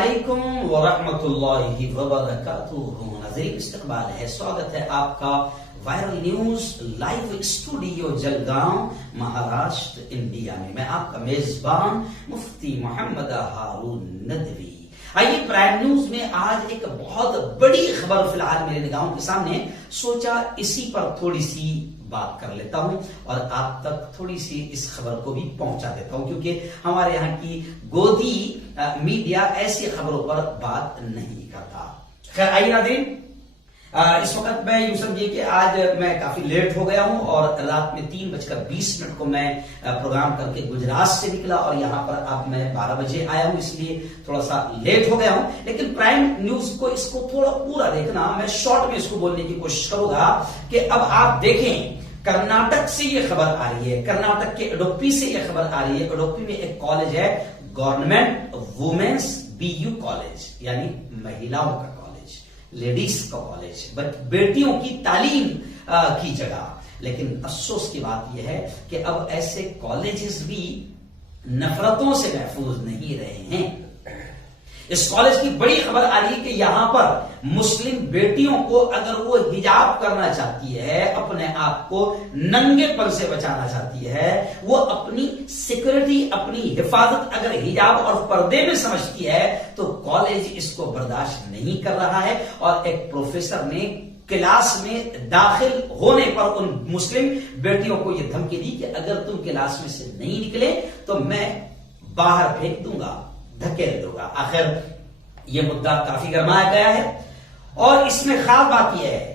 علیکم ورحمۃ اللہ وبرکاتہ. ناظرین استقبال ہے، سواگت ہے آپ کا viral news live studio Jalgaon Maharashtra India میں آپ کا میزبان مفتی محمد ہارون ندوی. آئیے پرائم نیوز میں آج ایک بہت بڑی خبر فی الحال میرے نگاہوں کے سامنے، سوچا اسی پر تھوڑی سی بات کر لیتا ہوں اور آپ تک تھوڑی سی اس خبر کو بھی پہنچا دیتا ہوں، کیونکہ ہمارے یہاں کی گودی میڈیا ایسی خبروں پر بات نہیں کرتا. خیر آئیے ناظرین، اس وقت میں یوں سمجھیے کہ آج میں کافی لیٹ ہو گیا ہوں اور رات میں 3:20 کو میں پروگرام کر کے گجرات سے نکلا اور یہاں پر اب میں 12 بجے آیا ہوں، اس لیے تھوڑا سا لیٹ ہو گیا ہوں. لیکن پرائم نیوز کو اس کو تھوڑا پورا دیکھنا، میں شارٹ میں اس کو بولنے کی کوشش کروں گا کہ اب آپ دیکھیں کرناٹک سے یہ خبر آ رہی ہے، کرناٹک کے اڈوپی سے یہ خبر آ رہی ہے. اڈوپی میں ایک کالج ہے گورنمنٹ وومنس BU کالج، یعنی مہیلاؤں کا کالج، لیڈیز کا کالج، بیٹیوں کی تعلیم کی جگہ. لیکن افسوس کی بات یہ ہے کہ اب ایسے کالجز بھی نفرتوں سے محفوظ نہیں رہے ہیں. اس کالج کی بڑی خبر آ رہی ہے کہ یہاں پر مسلم بیٹیوں کو اگر وہ حجاب کرنا چاہتی ہے، اپنے آپ کو ننگے پن سے بچانا چاہتی ہے، وہ اپنی سیکورٹی، اپنی حفاظت اگر حجاب اور پردے میں سمجھتی ہے تو کالج اس کو برداشت نہیں کر رہا ہے. اور ایک پروفیسر نے کلاس میں داخل ہونے پر ان مسلم بیٹیوں کو یہ دھمکی دی کہ اگر تم کلاس میں سے نہیں نکلے تو میں باہر پھینک دوں گا، دھکیل دوں گا. آخر یہ مدعا کافی گرمایا گیا ہے اور اس میں خاص بات یہ ہے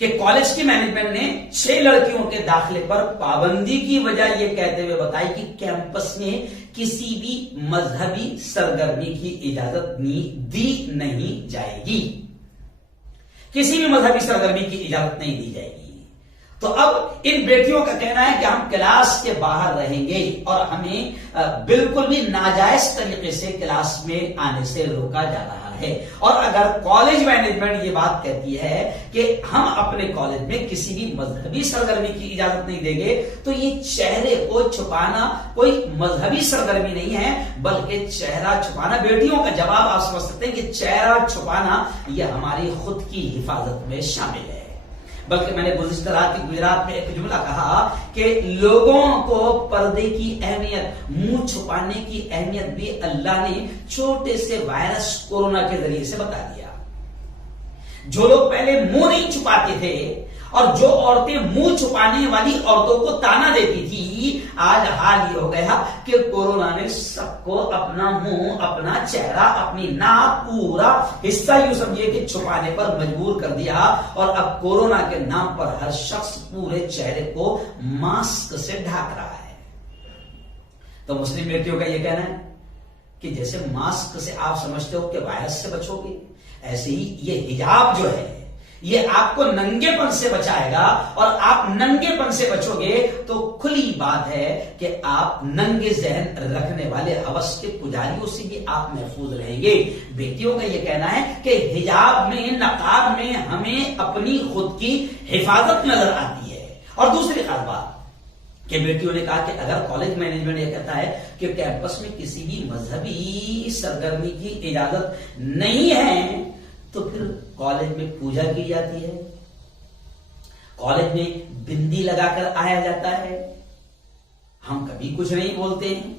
کہ کالج کی مینجمنٹ نے 6 لڑکیوں کے داخلے پر پابندی کی وجہ یہ کہتے ہوئے بتائی کہ کیمپس میں کسی بھی مذہبی سرگرمی کی اجازت دی نہیں جائے گی. کسی بھی مذہبی سرگرمی کی اجازت نہیں دی جائے گی. تو اب ان بیٹیوں کا کہنا ہے کہ ہم کلاس کے باہر رہیں گے اور ہمیں بالکل بھی ناجائز طریقے سے کلاس میں آنے سے روکا جا رہا ہے. اور اگر کالج مینجمنٹ یہ بات کہتی ہے کہ ہم اپنے کالج میں کسی بھی مذہبی سرگرمی کی اجازت نہیں دیں گے تو یہ چہرے کو چھپانا کوئی مذہبی سرگرمی نہیں ہے، بلکہ چہرہ چھپانا، بیٹیوں کا جواب آپ سمجھ سکتے ہیں کہ چہرہ چھپانا یہ ہماری خود کی حفاظت میں شامل ہے. بلکہ میں نے گزشتہ رات گجرات میں ایک جملہ کہا کہ لوگوں کو پردے کی اہمیت، منہ چھپانے کی اہمیت بھی اللہ نے چھوٹے سے وائرس کورونا کے ذریعے سے بتا دیا. جو لوگ پہلے منہ نہیں چھپاتے تھے اور جو عورتیں منہ چھپانے والی عورتوں کو تانا دیتی تھی، آج حال یہ ہو گیا کہ کورونا نے سب کو اپنا منہ، اپنا چہرہ، اپنی ناک، پورا حصہ یوں سمجھیے کہ چھپانے پر مجبور کر دیا. اور اب کورونا کے نام پر ہر شخص پورے چہرے کو ماسک سے ڈھانک رہا ہے. تو مسلم بیٹیوں کا یہ کہنا ہے کہ جیسے ماسک سے آپ سمجھتے ہو کہ وائرس سے بچو گے، ایسے ہی یہ حجاب جو ہے یہ آپ کو ننگے پن سے بچائے گا. اور آپ ننگے پن سے بچو گے تو کھلی بات ہے کہ آپ ننگے ذہن رکھنے والے ہوس کے پجاریوں سے بھی آپ محفوظ رہیں گے. بیٹیوں کا یہ کہنا ہے کہ حجاب میں، نقاب میں ہمیں اپنی خود کی حفاظت نظر آتی ہے. اور دوسری خاص بات کہ بیٹیوں نے کہا کہ اگر کالج مینجمنٹ یہ کہتا ہے کہ کیمپس میں کسی بھی مذہبی سرگرمی کی اجازت نہیں ہے تو پھر کالج میں پوجا کی جاتی ہے، کالج میں بندی لگا کر آیا جاتا ہے، ہم کبھی کچھ نہیں بولتے ہیں.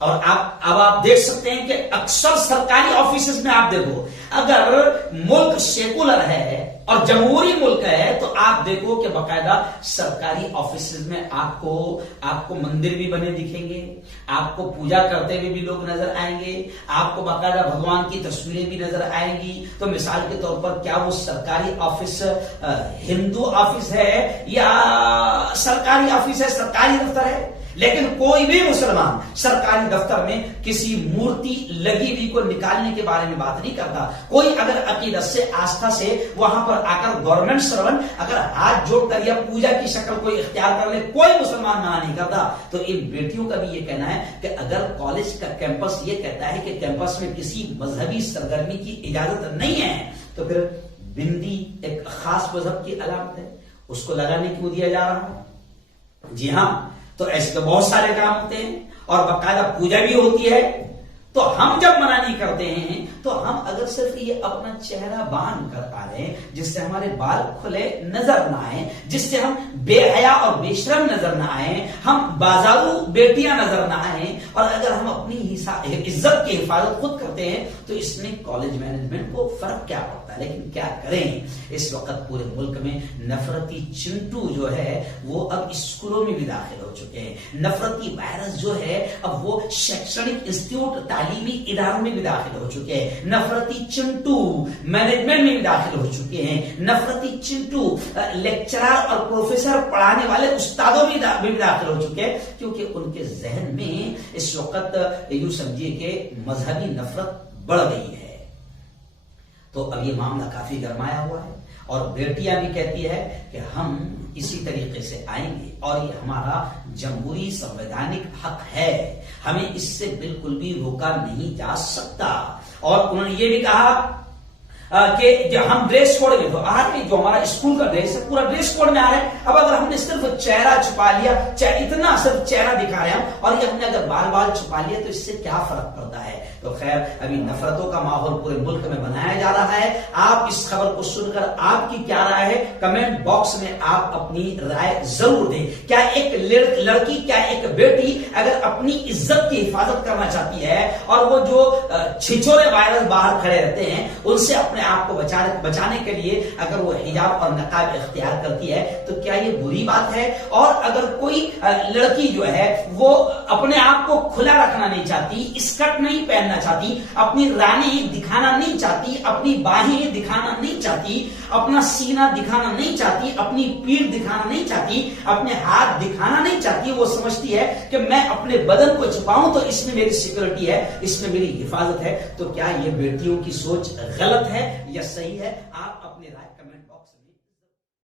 اور اب آپ دیکھ سکتے ہیں کہ اکثر سرکاری آفیسز میں آپ دیکھو، اگر ملک سیکولر ہے اور جمہوری ملک ہے تو آپ دیکھو کہ باقاعدہ سرکاری آفیسز میں آپ کو مندر بھی بنے دکھیں گے، آپ کو پوجا کرتے ہوئے بھی لوگ نظر آئیں گے، آپ کو باقاعدہ بھگوان کی تصویریں بھی نظر آئیں گی. تو مثال کے طور پر کیا وہ سرکاری آفس ہندو آفس ہے یا سرکاری آفس ہے، سرکاری دفتر ہے؟ لیکن کوئی بھی مسلمان سرکاری دفتر میں کسی مورتی لگی ہوئی کو نکالنے کے بارے میں بات نہیں کرتا. کوئی اگر عقیدت سے، آستھا سے وہاں پر آ کر گورنمنٹ سرونٹ اگر ہاتھ جوڑ کر یا پوجا کی شکل کوئی اختیار کر لے، کوئی مسلمان منع نہیں کرتا. تو ان بیٹیوں کا بھی یہ کہنا ہے کہ اگر کالج کا کیمپس یہ کہتا ہے کہ کیمپس میں کسی مذہبی سرگرمی کی اجازت نہیں ہے تو پھر بندی ایک خاص مذہب کی علامت ہے، اس کو لگانے کیوں دیا جا رہا ہے؟ جی ہاں، تو ایسے تو بہت سارے کام ہوتے ہیں اور باقاعدہ پوجا بھی ہوتی ہے تو ہم جب منع نہیں کرتے ہیں تو ہم اگر صرف یہ اپنا چہرہ باندھ کر آ رہے ہیں جس سے ہمارے بال کھلے نظر نہ آئے، جس سے ہم بے حیا اور بے شرم نظر نہ آئے، ہم بازارو بیٹیاں نظر نہ آئے، اور اگر ہم اپنی عزت کی حفاظت خود کرتے ہیں تو اس میں کالج مینجمنٹ کو فرق کیا پڑتا ہے؟ لیکن کیا کریں، اس وقت پورے ملک میں نفرتی چنٹو جو ہے وہ اب اسکولوں میں بھی داخل ہو چکے ہیں، نفرتی وائرس جو ہے اب وہ شیکشنک انسٹیٹیوٹ تعلیمی اداروں میں بھی داخل ہو چکے ہیں، نفرتی چنٹو مینجمنٹ میں بھی داخل ہو چکے ہیں، نفرتی چنٹو لیکچرر اور پروفیسر پڑھانے والے استادوں میں بھی داخل ہو چکے ہیں، کیونکہ ان کے ذہن میں اس وقت یوں سمجھیے کہ مذہبی نفرت بڑھ گئی ہے۔ تو اب یہ معاملہ کافی گرمایا ہوا ہے، اور بیٹیاں بھی کہتی ہے کہ ہم اسی طریقے سے آئیں گے، اور یہ ہمارا جمہوری سنویدھانک حق ہے، ہمیں اس سے بالکل بھی روکا نہیں جا سکتا۔ اور انہوں نے یہ بھی کہا کہ جب ہم ڈریس کوڈ میں، تو آج جو ہمارا اسکول کا ڈریس ہے پورا ڈریس کوڈ میں آ رہا ہے، اب اگر ہم نے صرف چہرہ چھپا لیا، اتنا صرف چہرہ دکھا رہے ہیں اور یہ ہم نے اگر بال چھپا لیا تو اس سے کیا فرق پڑتا ہے؟ تو خیر ابھی نفرتوں کا ماحول پورے ملک میں بنایا جا رہا ہے۔ آپ اس خبر کو سن کر آپ کی کیا رائے ہے؟ کمنٹ باکس میں آپ اپنی رائے ضرور دیں۔ کیا ایک لڑکی، کیا ایک بیٹی اگر اپنی عزت کی حفاظت کرنا چاہتی ہے اور وہ جو چھچورے وائرس باہر کھڑے رہتے ہیں ان سے اپنے آپ کو بچانے کے لیے اگر وہ حجاب اور نقاب اختیار کرتی ہے تو کیا یہ بری بات ہے؟ اور اگر کوئی لڑکی جو ہے وہ اپنے آپ کو کھلا رکھنا نہیں چاہتی، اسکرٹ نہیں پہننا چاہتی، اپنی رانی دکھانا نہیں چاہتی، اپنی باہیں دکھانا نہیں چاہتی، اپنا سینہ دکھانا نہیں چاہتی، اپنی پیٹھ دکھانا نہیں چاہتی، اپنے ہاتھ دکھانا نہیں چاہتی، وہ سمجھتی ہے کہ میں اپنے بدن کو چھپاؤں تو اس میں میری سیکورٹی ہے، اس میں میری حفاظت ہے، تو کیا یہ بیٹیوں کی سوچ غلط ہے یا صحیح ہے؟ آپ اپنے رائے